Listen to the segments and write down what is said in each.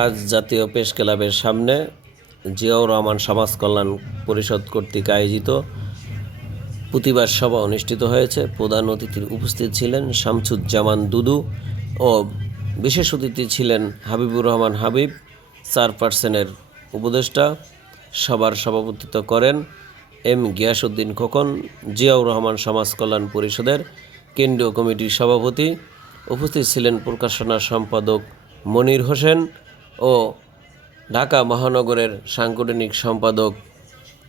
আজ জাতীয় প্রেস ক্লাবের সামনে জিয়াউর রহমান সমাজ কল্যাণ পরিষদ কর্তৃক আয়োজিত প্রতিবাদ সভা অনুষ্ঠিত হয়েছে। প্রধান অতিথির উপস্থিত ছিলেন শামসুজ্জামান দুদু ও বিশেষ অতিথি ছিলেন হাবিবুর রহমান হাবিব, চেয়ারপারসনের উপদেষ্টা। সভার সভাপতিত্ব করেন এম গিয়াসউদ্দিন খোকন, জিয়াউর রহমান সমাজ কল্যাণ পরিষদের কেন্দ্রীয় কমিটির সভাপতি। উপস্থিত ছিলেন প্রকাশনা সম্পাদক মনির হোসেন ও ঢাকা মহানগরের সাংগঠনিক সম্পাদক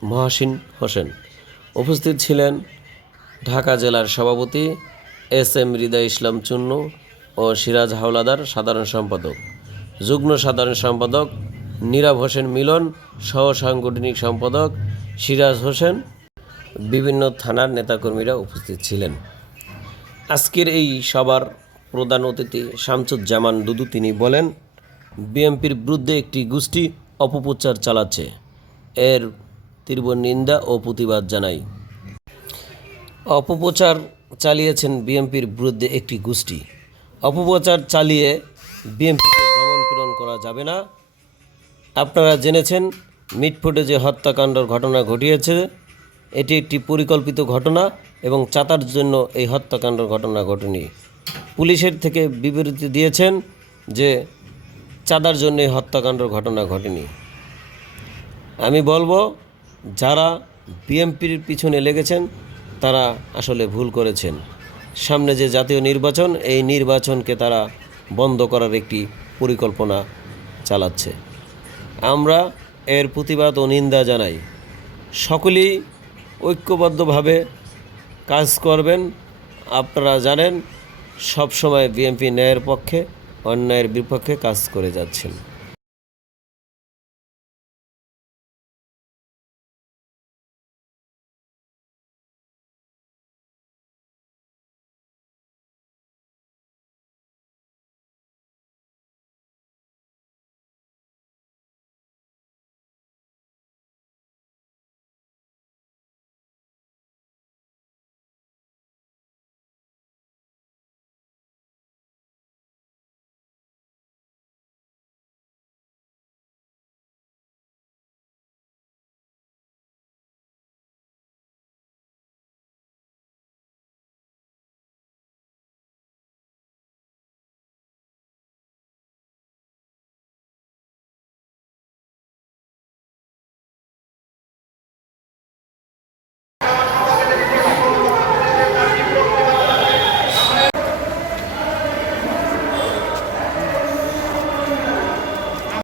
মহসিন হোসেন। উপস্থিত ছিলেন ঢাকা জেলার সভাপতি এস এম হৃদয় ইসলাম চুন্নু ও সিরাজ হাওলাদার সাধারণ সম্পাদক, যুগ্ম সাধারণ সম্পাদক নীরব হোসেন মিলন, সহ সাংগঠনিক সম্পাদক সিরাজ হোসেন। বিভিন্ন থানার নেতাকর্মীরা উপস্থিত ছিলেন। আজকের এই সভার প্রধান অতিথি শামসুজ্জামান দুদু তিনি বলেন, বিএনপির বিরুদ্ধে একটি গোষ্ঠী অপপ্রচার চালাচ্ছে, এর তীব্র নিন্দা ও প্রতিবাদ জানাই। অপপ্রচার চালিয়েছেন বিএনপির বিরুদ্ধে একটি গোষ্ঠী। অপপ্রচার চালিয়ে বিএনপিকে দমন পীড়ন করা যাবে না। আপনারা জেনেছেন মিটফোর্ডে যে হত্যাকাণ্ডের ঘটনা ঘটিয়েছে, এটি একটি পরিকল্পিত ঘটনা এবং চাঁদার জন্য এই হত্যাকাণ্ডের ঘটনা ঘটেনি। পুলিশের থেকে বিবৃতি দিয়েছেন যে চাঁদার জন্য এই হত্যাকাণ্ডের ঘটনা ঘটেনি। আমি বলবো, যারা বিএনপির পিছনে লেগেছেন তারা আসলে ভুল করেছেন। সামনে যে জাতীয় নির্বাচন, এই নির্বাচনকে তারা বন্ধ করার একটি পরিকল্পনা চালাচ্ছে। আমরা এর প্রতিবাদ ও নিন্দা জানাই। সকলেই ঐক্যবদ্ধভাবে কাজ করবেন। আপনারা জানেন সবসময় বিএনপি ন্যায়ের পক্ষে, অন্যায়ের বিপক্ষে কাজ করে যাচ্ছেন।